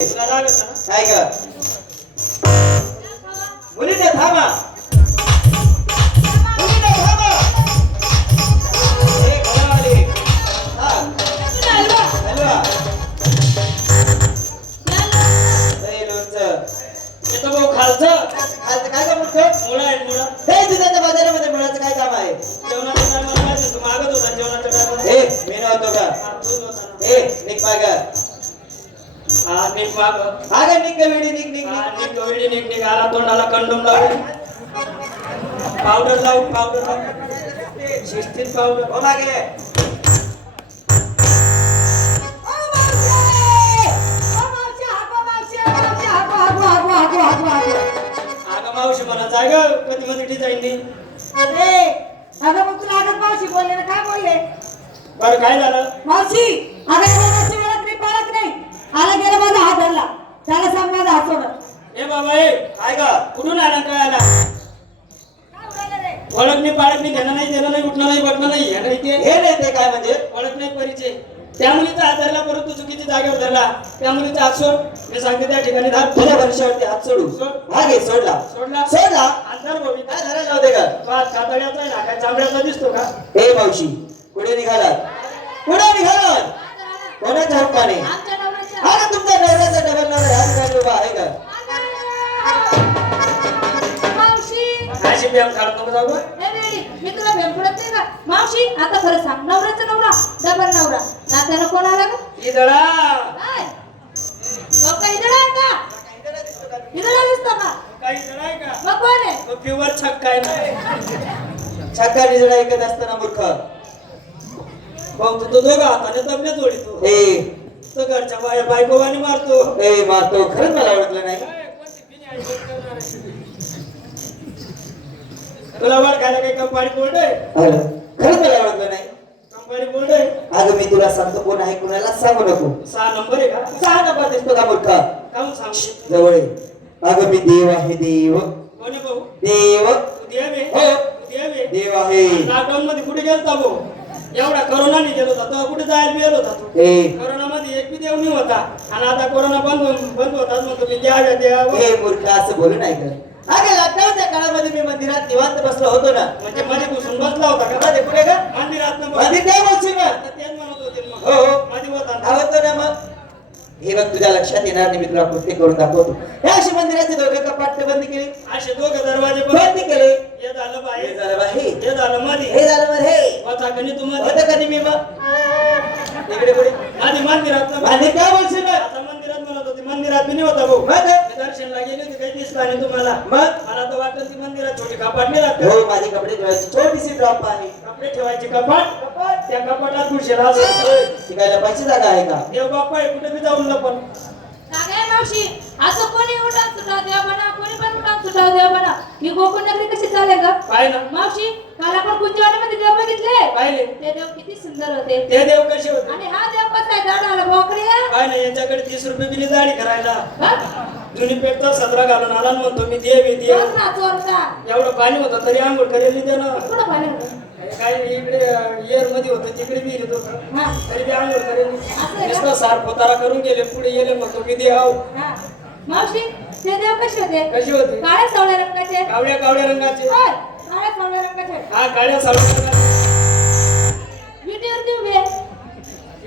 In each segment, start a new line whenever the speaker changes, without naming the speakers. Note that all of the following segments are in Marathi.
काय ग मुलीने थांबा.
तू मागत होता टायमाला
ए. मी नव्हतो का. ए निक माग.
हा नीट माग
वेडी
हा निघ आला तोंडाला कंडोम लावून पावडर लावून पावडर लावून. शिस्तीत पावडर
हो मागे
अगं मावशी म्हणा जाय ग कधी मध्ये
काय बोलले?
बरं काय झालं?
मावशी आला गेला माझा हात धरला. त्याला सांग माझा हात सोडत
ए बाबा ए
काय ग?
कुठून आला काय आला
उडालं रे?
ओळखणी पाळखणी घेणं नाही देणं नाही उठणं नाही बटणं नाही. हे नाही ते
हे नाही ते काय म्हणजे?
ओळख नाही परिचय. त्या मुलीचा हात धरला परंतु चुकीच्या जागेवर धरला. त्या मुलीचा हात सोड. मी सांगते त्या ठिकाणी
तुझ्या भरशावरती हात सोडू.
सोड.
सोडला.
सोडला.
सोडला?
अंतर भाऊ
काय धरायला होते का
पाच कातड्याचा आहे ना काय चांबड्याचा दिसतो का?
ए मावशी पुढे निघाला पुढे निघाला कोणाच्या हक्काने. हा ना तुमच्या नवऱ्याचा डबल नवरा ह्या ठिकाणी उभा आहे का?
मावशी.
अशी काढत जाऊ
मी तुला नाही का? आता खरं सांग नवऱ्याचा नवरा डबल नवरा. नात्यानं कोण आला का
इदळा.
काय? तो काय इकडे आहे का? इकडे दिसतो का?
काही इदळा आहे का?
मग कोण आहे?
तो प्युअर छक्क आहे ना.
छक्का निजडा ऐकत असताना मूर्ख.
भाऊ तू तो दोघा हाताने तबले जोडितो
ए
तो घरच्या बाय बायकोवानी मारतो.
ए मारतो. खरंच मला ओळखलं नाही.
तुला वाट खायला काही कंपानी बोर्ड आहे?
खरंच मला ओळखलं नाही.
बोर्ड आहे?
अगं मी तुला सांगतो कोण आहे कुणाला सांगू नको.
सहा नंबर आहे का?
सहा नंबर दिसतो का मूर्ख
काहून सांगते
जवळ ये. अगं मी देव आहे देव.
कोणी भाऊ?
देव.
देव आहे?
हो.
देव आहे?
आहे.
लॉकडाऊन मध्ये कुठे गेलता भाऊ? एवढा करोनाने गेलो होता कुठे जायला गेलो होता तू? कोरोना एक बी देव नाही होता. आणि आता कोरोना बंद बंद होता म्हणतो मी द्याव्या द्यावं
हे मूर्ख असं बोलू नाही कर अगं लॉकडाऊनच्या काळामध्ये मी मंदिरात निवांत बसलो होतो ना.
म्हणजे मध्ये घुसून बसला होता का?
मध्ये पुढे का?
मंदिरात
मंदिर नाही बोलशील मग
आता तेच म्हणत होते ना
हो हो.
मध्ये होता ना.
आवडतो ना मग. हे बघ तुझ्या लक्षात येणार नाही मी तुला कृत्य करून दाखवतो. हे अशी मंदिराचे दोघे कपाट बंद केले?
असे दोघं दरवाजे बंद.
बंद केले.
हे झालं
हे
बाहेर
झालं बा हे
झालं मध्ये.
हे झालं मग हे
वाचा कधी तू मध्ये?
होतं कधी मी मग? इकडे पुढे
आधी मंदिरात ना-
आणि काय बोलशील? मग
आता मंदिरात म्हणत होती. मंदिरात बी नाही होता भाऊ.
मग
मी दर्शनला गेली होती काही दिसला नाही तुम्हाला.
मग?
मला तर वाटतं की मंदिरात छोटी कपाट नाही लागत.
हो माझे कपडे धुवायची. छोटीशी ड्रॉप आहे
कपडे ठेवायचे कपाट. त्या कपाटात खुशाला असं
शिकायला पैसे जागा आहे का?
देव बाप्पा आहे कुठे बी जाऊन
काय मावशी असं कोणी उठान सुटाव देव बना कोणी पण उठान सुटाव देव बना ही गोकुळ नगरी कशी चालेल का
काय ना
मावशी काल आपण कुंजवाडीमध्ये देव बघितले?
पाहिले.
ते देव किती सुंदर होते.
ते देव कसे होते?
आणि हा देव कसा आहे? झाडाला बोकड्या
नाही यांच्याकडे तीस रुपये बिली दाढी करायला.
हा?
जुनी पेट तर सदरा घालून आला म्हणतो मी देव आहे देव.
चोरता
एवढं पाणी होतं तरी आंघोळ करेल ना
कुठं पाहिलं होतं?
काय इकडे एअरमध्ये होतं तिकडे बी येत. होतं
हा.
तरी बी आंघोळ करेल? नुसतं सार पोतारा करून गेले पुढे गेले म्हणतो मी देव
हा. मावशी ते देव कसे होते?
कशी होती?
काळ्या सावळ्या रंगाचे?
कावड्या कावड्या रंगाचे.
काळ्या सावळ्या रंगाचे.
हा काळ्या सावळ्या रंगाचे.
विटीवरती उभे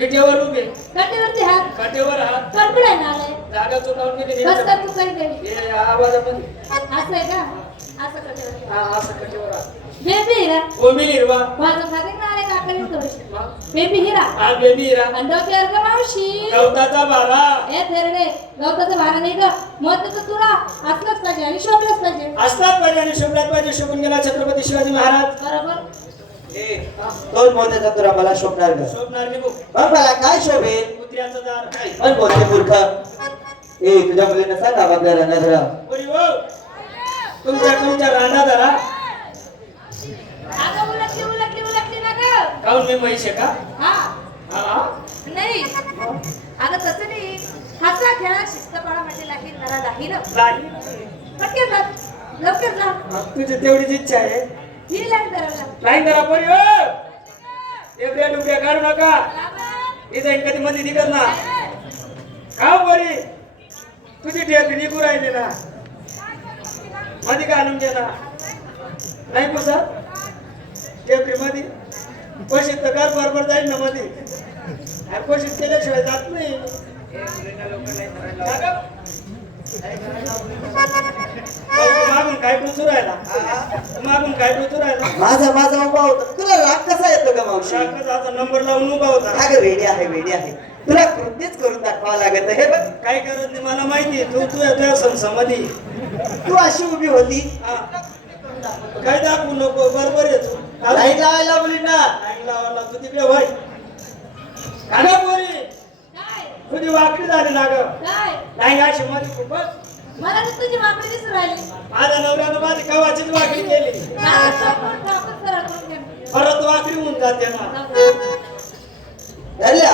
विटेवर उभे.
कटेवरती हात.
काटेवर हात.
कडकडे नाले
जागा चुकावून गेली
बस कर तू काही तरी
हे आवाजामध्ये
असं आहे का? असं कटेवरती
हा असं कटेवर हात.
बेबी हिरा.
कोंबील हिरवा.
माझं खाते नाले काकडी थोडीशी
हा.
बेबी हिरा.
हा बेबी हिरा.
आणि डोक्यावर का मावशी.
गवताचा बारा
ए थेरडे गवताचं भारा नाही ग. मत तर तुला. असलंच पाहिजे आणि शोभलंच पाहिजे.
असतात पाहिजे आणि शोभल्यात पाहिजे. शोभून गेला छत्रपती शिवाजी महाराज.
बरोबर.
दोन मोत्याचा तुला मला शोभणार का
शोभणार नाही
मग मला काय शोभेल?
कुत्र्याचं दार.
पण बोलते मूर्ख? ए तुझ्या मुलीनं सांग आपल्या रंगाधरा
पोरी हो. तुमच्या तुमच्या रांडा धरा
अगं उलटली उलटली उलटली ना ग.
काऊन मी आहे का?
हा. नाही. अगं तसं नाही. हसा खेळा शिस्तपणा म्हणजे लाही जरा लाही ना.
नाही.
पटके जा. लवकर जा.
हा, तुझी तेवढीच इच्छा आहे.
लाईन
नाही करा पोरी हो. एवढ्या डुबऱ्या काढू नका. डिझाईन कधी मध्ये निघत ना. का बरी. पोरी तुझी टेप निघू राहिली ना. मध्ये घालून गेला नाही कुसा टेपरी मध्ये कोशित तर कर बरोबर जाईल ना मध्ये अरे केल्याशिवाय जात नाही. का मागून काय टोचू राहिला? तू मागून काय टोचू राहिला?
माझा माझा उभा होता. तुला राग कसा येतो का मावशी?
शाखाचा नंबर लावून उभा होता.
अगं वेडी आहे वेडी आहे. तुला कृतीच करून दाखवावं लागत हे बघ.
काय करत नाही मला माहिती तू तू तुझ्या संसामध्ये
तू अशी उभी होती.
काय दाखवू नको? बरोबर आहे तू.
लाइट लावायला मुलींना
लाईन लावायला तू तिकडे
काय
तुझी वाकडी झाली ना ग.
काय?
नाही अशी माझी खूपच
मला तर तुझी दिसून राहिली.
माझ्या नवऱ्यानं माझी कवाचीच वाकडी केली.
सरळ करून घे.
परत वाकडी होऊन जाते ना.
धरल्या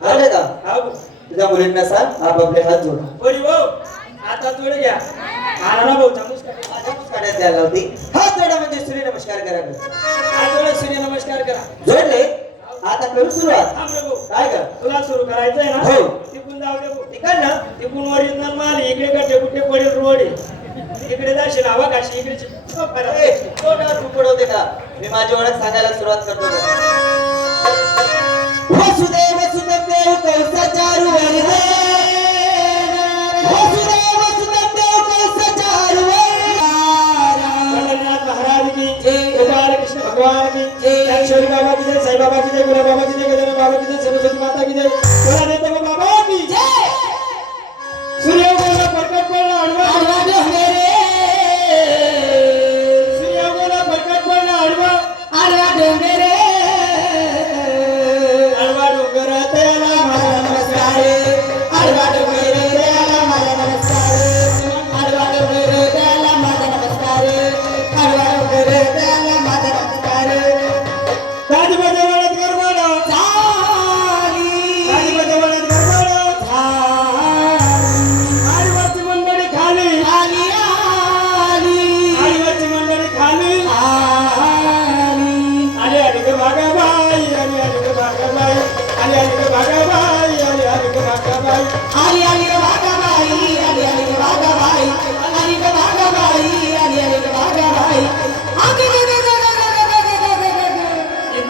आले का?
हा.
तुझ्या मुलींना सांग आपापले हात जोडा.
पोरी भाऊ आता तुळे घ्या. ना भाऊ चांगूच का
माझ्या पुस्तकात द्यायला होती. हात जोडा म्हणजे सूर्य नमस्कार करा.
सूर्य नमस्कार करा.
जोडले आता करू सुरुवात. काय ग?
तुला सुरू करायचंय ना?
हो.
तिकून जाऊ दे. भाऊ
तिकडनं
तिकून ओरिजिनल माल इकडे गड्डे गुड्डे पडेल रोड. इकडे जाशील हवा काशी इकडे करा.
तोंडावर तू पडवते का मी माझी ओळख सांगायला सुरुवात करतो वसुदेव सुतम देव कौसाचारू वसुदेव
महाराज की गोपाल कृष्ण भगवान की ज्ञानेश्वरी बाबा की जय साई बाबा की जय गुरु बाबा की जय गजानन बाबा की जय सरस्वती माता की जय.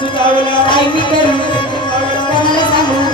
तुझा वेळा.
काय मी करू. कोणाला सांगू?